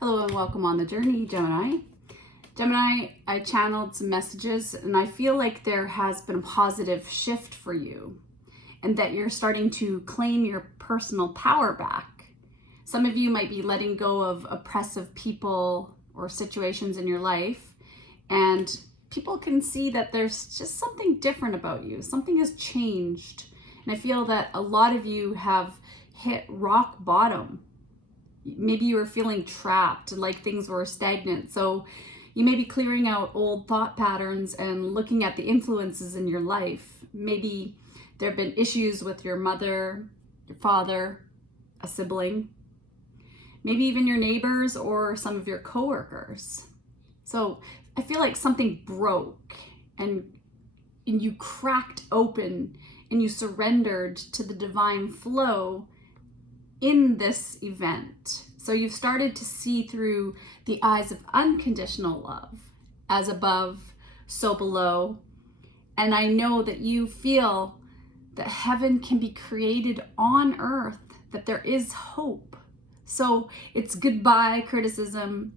Hello and welcome on the journey, Gemini. Gemini, I channeled some messages and I feel like there has been a positive shift for you and that you're starting to claim your personal power back. Some of you might be letting go of oppressive people or situations in your life, and people can see that there's just something different about you. Something has changed. And I feel that a lot of you have hit rock bottom. Maybe you were feeling trapped, like things were stagnant. So you may be clearing out old thought patterns and looking at the influences in your life. Maybe there have been issues with your mother, your father, a sibling, maybe even your neighbors or some of your coworkers. So I feel like something broke and you cracked open and you surrendered to the divine flow in this event. So you've started to see through the eyes of unconditional love, as above, so below. And I know that you feel that heaven can be created on earth, that there is hope. So it's goodbye criticism,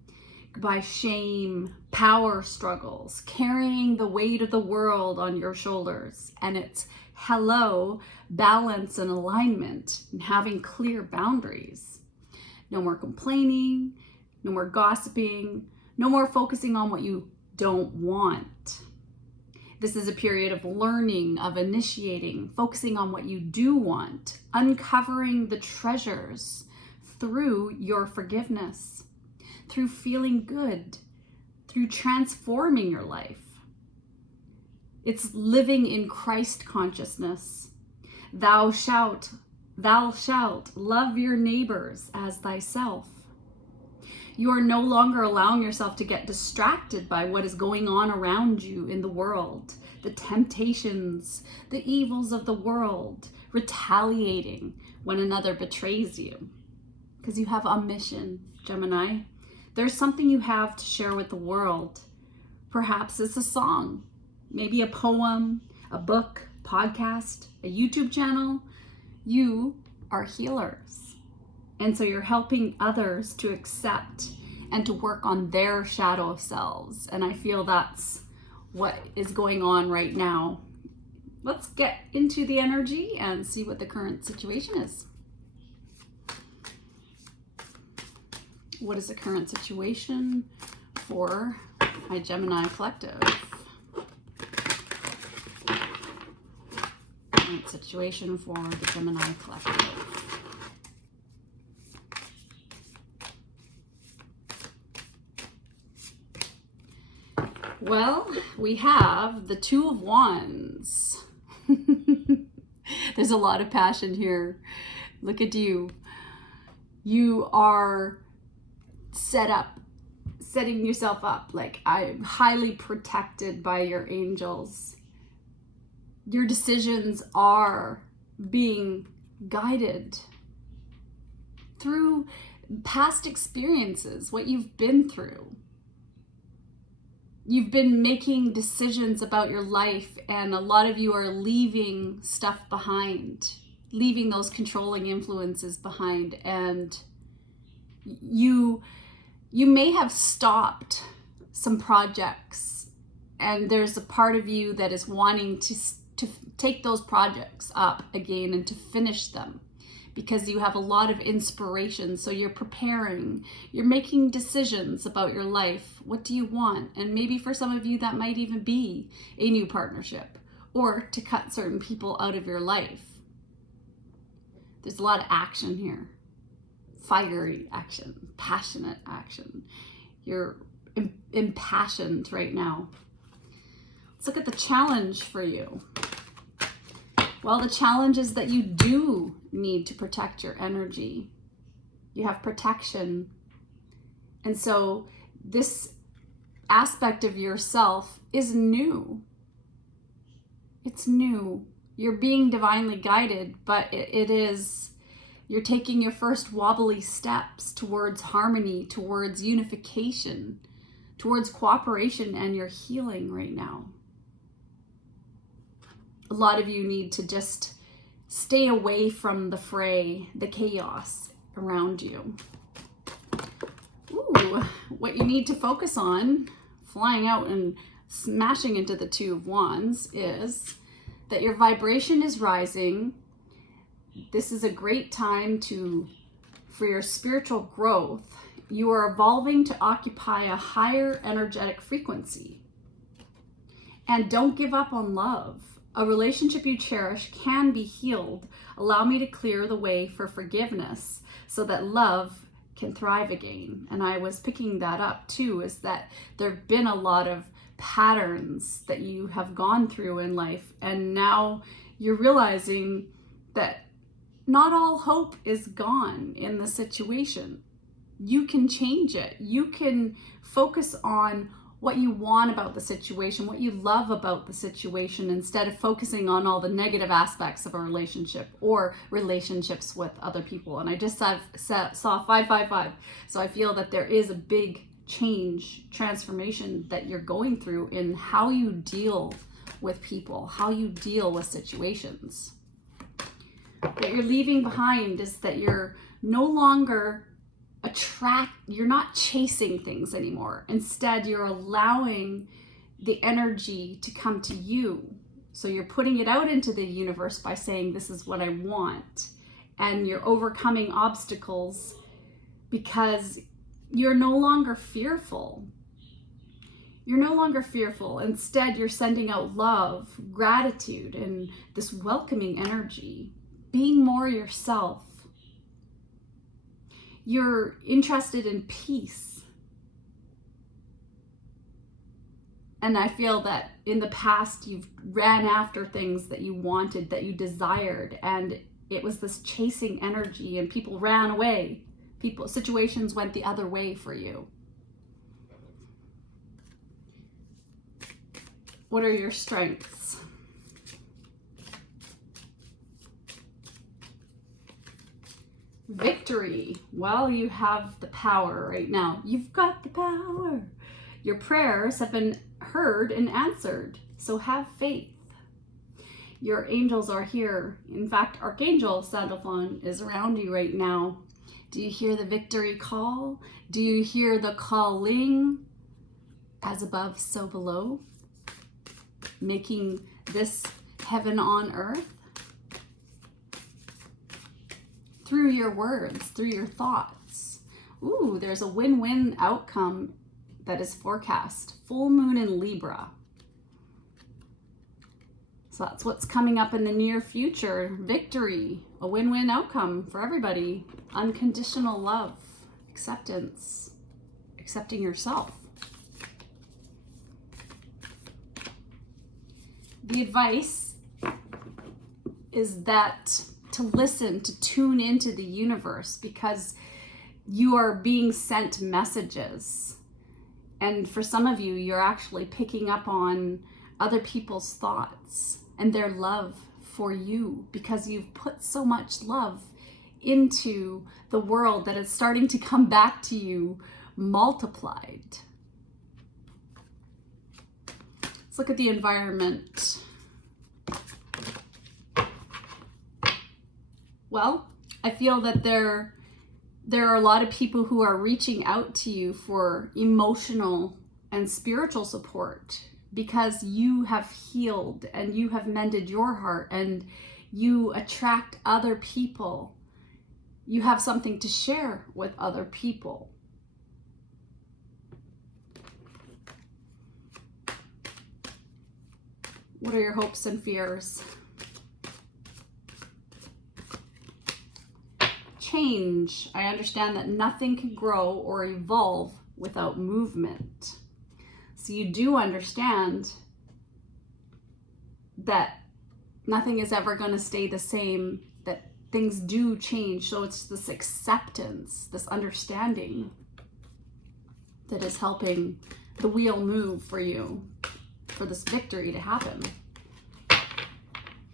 goodbye shame, power struggles, carrying the weight of the world on your shoulders. And it's hello, balance and alignment, and having clear boundaries. No more complaining, no more gossiping, no more focusing on what you don't want. This is a period of learning, of initiating, focusing on what you do want, uncovering the treasures through your forgiveness, through feeling good, through transforming your life. It's living in Christ consciousness. Thou shalt love your neighbors as thyself. You are no longer allowing yourself to get distracted by what is going on around you in the world, the temptations, the evils of the world, retaliating when another betrays you. Because you have a mission, Gemini. There's something you have to share with the world. Perhaps it's a song, maybe a poem, a book, podcast, a YouTube channel. You are healers. And so you're helping others to accept and to work on their shadow selves. And I feel that's what is going on right now. Let's get into the energy and see what the current situation is. What is the current situation for my Gemini collective? Current situation for the Gemini collective. Well, we have the Two of Wands. There's a lot of passion here. Look at you. You are setting yourself up. Like, I'm highly protected by your angels. Your decisions are being guided through past experiences, what you've been through. You've been making decisions about your life, and a lot of you are leaving stuff behind, leaving those controlling influences behind, and you may have stopped some projects, and there's a part of you that is wanting to take those projects up again and to finish them because you have a lot of inspiration. So you're preparing, you're making decisions about your life. What do you want? And maybe for some of you that might even be a new partnership or to cut certain people out of your life. There's a lot of action here. Fiery action, passionate action. You're impassioned right now. Let's look at the challenge for you. Well, the challenge is that you do need to protect your energy. You have protection. And so this aspect of yourself is new. It's new. You're being divinely guided, but you're taking your first wobbly steps towards harmony, towards unification, towards cooperation and your healing right now. A lot of you need to just stay away from the fray, the chaos around you. Ooh, Ooh, what you need to focus on, flying out and smashing into the Two of Wands, is that your vibration is rising. This is a great time for your spiritual growth. You are evolving to occupy a higher energetic frequency. And don't give up on love. A relationship you cherish can be healed. Allow me to clear the way for forgiveness so that love can thrive again. And I was picking that up too, is that there have been a lot of patterns that you have gone through in life, and now you're realizing that not all hope is gone in the situation. You can change it. You can focus on what you want about the situation, what you love about the situation, instead of focusing on all the negative aspects of a relationship or relationships with other people. And I just saw 555. So I feel that there is a big transformation that you're going through in how you deal with people, how you deal with situations. What you're leaving behind is that you're no longer you're not chasing things anymore. Instead, you're allowing the energy to come to you. So you're putting it out into the universe by saying, this is what I want. And you're overcoming obstacles because you're no longer fearful. You're no longer fearful. Instead, you're sending out love, gratitude, and this welcoming energy, being more yourself. You're interested in peace. And I feel that in the past, you've ran after things that you wanted, that you desired, and it was this chasing energy, and people ran away. Situations went the other way for you. What are your strengths? Victory. Well, you have the power right now. You've got the power. Your prayers have been heard and answered, so have faith. Your angels are here. In fact, Archangel Sandalphon is around you right now. Do you hear the victory call? Do you hear the calling? As above, so below. Making this heaven on earth. Through your words, through your thoughts. Ooh, there's a win-win outcome that is forecast. Full moon in Libra. So that's what's coming up in the near future. Victory, a win-win outcome for everybody. Unconditional love, acceptance, accepting yourself. The advice is that to listen, to tune into the universe, because you are being sent messages. And for some of you, you're actually picking up on other people's thoughts and their love for you, because you've put so much love into the world that it's starting to come back to you multiplied. Let's look at the environment. Well, I feel that there are a lot of people who are reaching out to you for emotional and spiritual support, because you have healed and you have mended your heart and you attract other people. You have something to share with other people. What are your hopes and fears? Change. I understand that nothing can grow or evolve without movement. So you do understand that nothing is ever going to stay the same, that things do change. So it's this acceptance, this understanding that is helping the wheel move for you, for this victory to happen.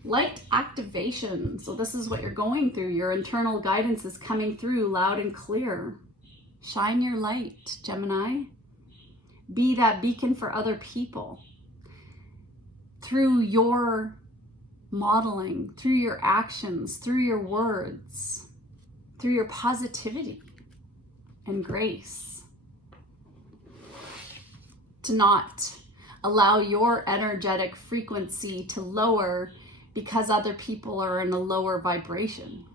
Light activation. So this is what you're going through. Your internal guidance is coming through loud and clear. Shine your light, Gemini. Be that beacon for other people. Through your modeling, through your actions, through your words, through your positivity and grace. to not allow your energetic frequency to lower because other people are in a lower vibration.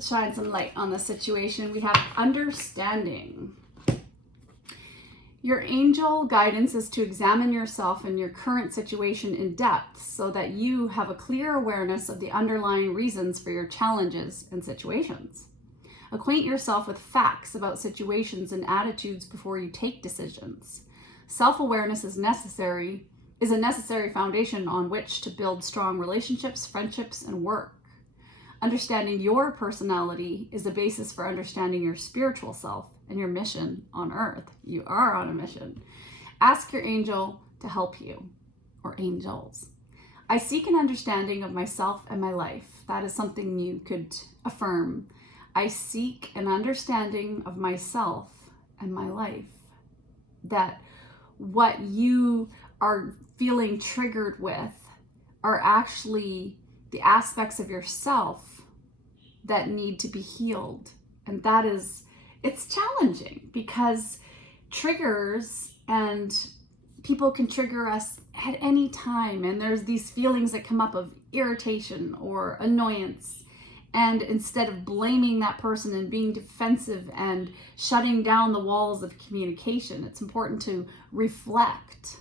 Shine some light on the situation. We have understanding. Your angel guidance is to examine yourself and your current situation in depth so that you have a clear awareness of the underlying reasons for your challenges and situations. Acquaint yourself with facts about situations and attitudes before you take decisions. Self-awareness is a necessary foundation on which to build strong relationships, friendships, and work. Understanding your personality is the basis for understanding your spiritual self and your mission on earth. You are on a mission. Ask your angel to help you, or angels. I seek an understanding of myself and my life. That is something you could affirm. I seek an understanding of myself and my life. That what you are feeling triggered with are actually the aspects of yourself that need to be healed. And that is, it's challenging because triggers, and people can trigger us at any time. And there's these feelings that come up of irritation or annoyance. And instead of blaming that person and being defensive and shutting down the walls of communication, it's important to reflect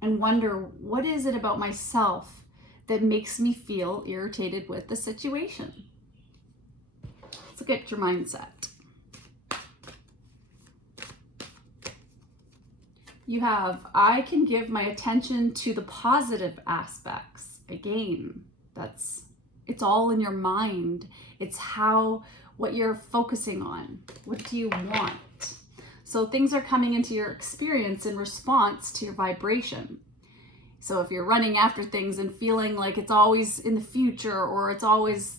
and wonder, what is it about myself that makes me feel irritated with the situation? Let's look at your mindset. You have, I can give my attention to the positive aspects. Again, it's all in your mind. It's what you're focusing on. What do you want? So things are coming into your experience in response to your vibration. So if you're running after things and feeling like it's always in the future, or it's always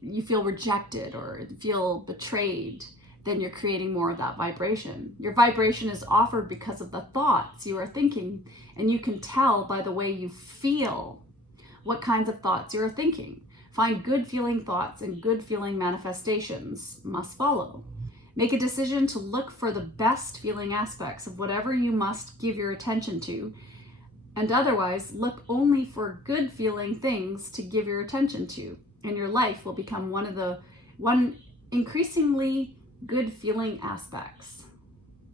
you feel rejected or feel betrayed, then you're creating more of that vibration. Your vibration is offered because of the thoughts you are thinking, and you can tell by the way you feel what kinds of thoughts you're thinking. Find good feeling thoughts, and good feeling manifestations must follow. Make a decision to look for the best feeling aspects of whatever you must give your attention to, and otherwise look only for good feeling things to give your attention to, and your life will become one increasingly good feeling aspects.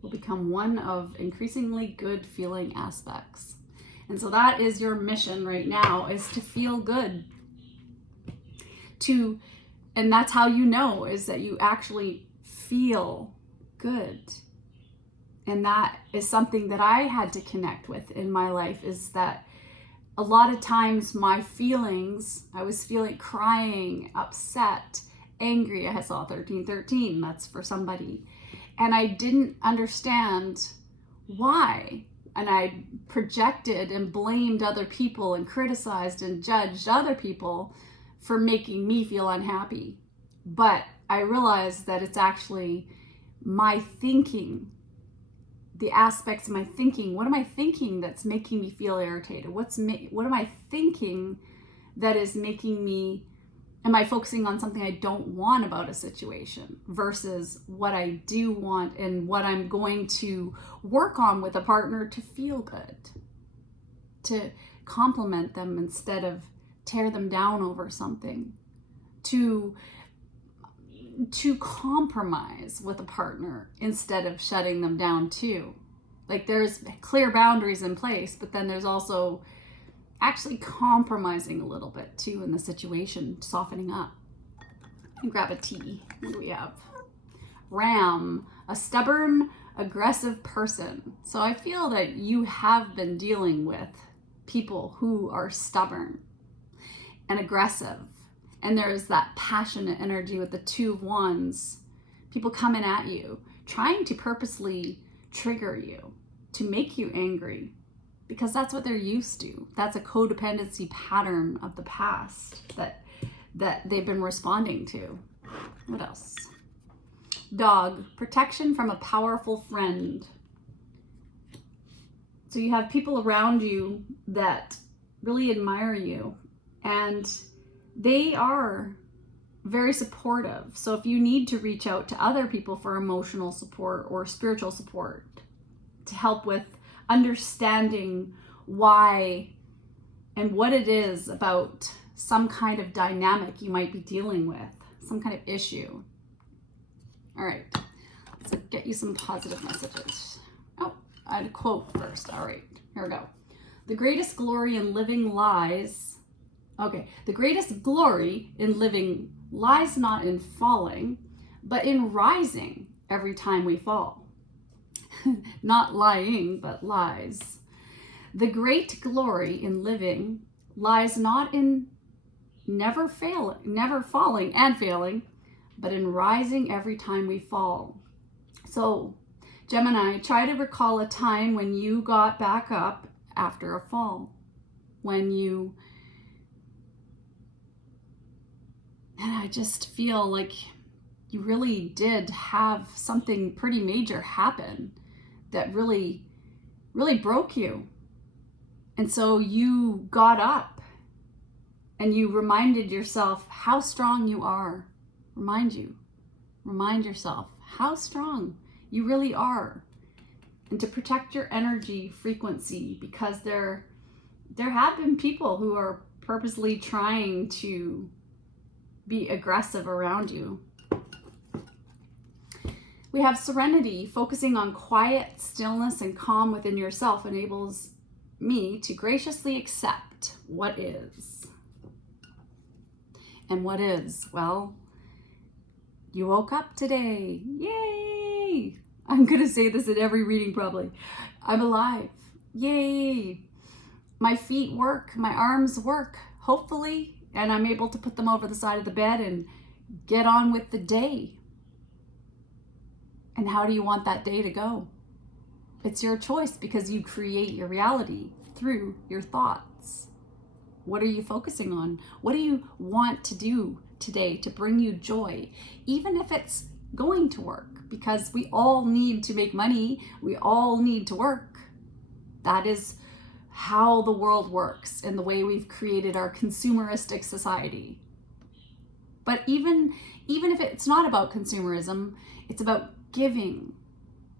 Will become one of increasingly good feeling aspects. And so that is your mission right now, is to feel good. And that's how you know, is that you actually feel good. And that is something that I had to connect with in my life, is that a lot of times my feelings, I was feeling crying, upset, angry. I saw 1313, that's for somebody. And I didn't understand why. And I projected and blamed other people and criticized and judged other people for making me feel unhappy. But I realized that it's actually my thinking, the aspects of my thinking. What am I thinking that's making me feel irritated? What am I thinking that is making me, am I focusing on something I don't want about a situation versus what I do want and what I'm going to work on with a partner to feel good, to compliment them instead of tear them down over something, to compromise with a partner instead of shutting them down too. Like, there's clear boundaries in place, but then there's also actually compromising a little bit too in the situation, softening up. And grab a tea. What do we have? Ram, a stubborn, aggressive person. So I feel that you have been dealing with people who are stubborn and aggressive. And there's that passionate energy with the Two of Wands. People coming at you, trying to purposely trigger you, to make you angry, because that's what they're used to. That's a codependency pattern of the past that they've been responding to. What else? Dog, protection from a powerful friend. So you have people around you that really admire you, and they are very supportive. So if you need to reach out to other people for emotional support or spiritual support to help with understanding why and what it is about some kind of dynamic you might be dealing with, some kind of issue. All right, let's get you some positive messages. Oh, I had a quote first. All right, here we go. The greatest glory in living lies, the greatest glory in living lies not in falling, but in rising every time we fall. Not lying, but lies. The great glory in living lies not in never falling and failing, but in rising every time we fall. So, Gemini, try to recall a time when you got back up after a fall. And I just feel like you really did have something pretty major happen that really, really broke you. And so you got up and you reminded yourself how strong you are. Remind yourself how strong you really are. And to protect your energy frequency, because there have been people who are purposely trying to be aggressive around you. We have serenity. Focusing on quiet, stillness, and calm within yourself enables me to graciously accept what is. And what is? Well, you woke up today. Yay! I'm going to say this in every reading probably. I'm alive. Yay! My feet work, my arms work, hopefully, and I'm able to put them over the side of the bed and get on with the day. And how do you want that day to go? It's your choice, because you create your reality through your thoughts. What are you focusing on? What do you want to do today to bring you joy? Even if it's going to work, because we all need to make money. We all need to work. That is how the world works and the way we've created our consumeristic society. But even if it's not about consumerism, it's about giving.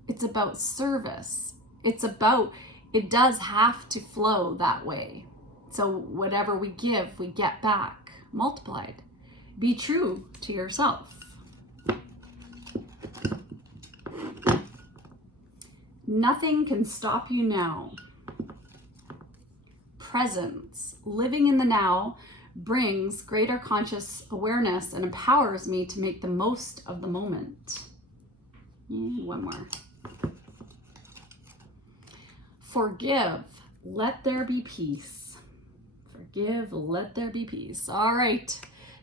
It's about service. It does have to flow that way. So whatever we give, we get back multiplied. Be true to yourself. Nothing can stop you now. Presence, living in the now, brings greater conscious awareness and empowers me to make the most of the moment. One more. Forgive, let there be peace. Forgive, let there be peace. All right,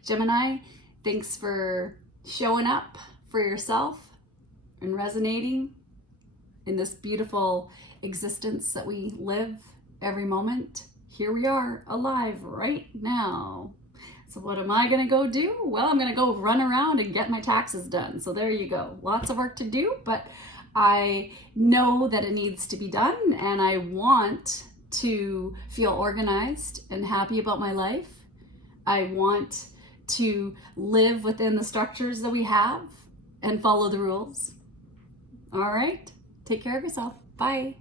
Gemini, thanks for showing up for yourself and resonating in this beautiful existence that we live every moment. Here we are, alive right now. So what am I gonna go do? Well, I'm gonna go run around and get my taxes done. So there you go. Lots of work to do, but I know that it needs to be done, and I want to feel organized and happy about my life. I want to live within the structures that we have and follow the rules. All right, take care of yourself. Bye.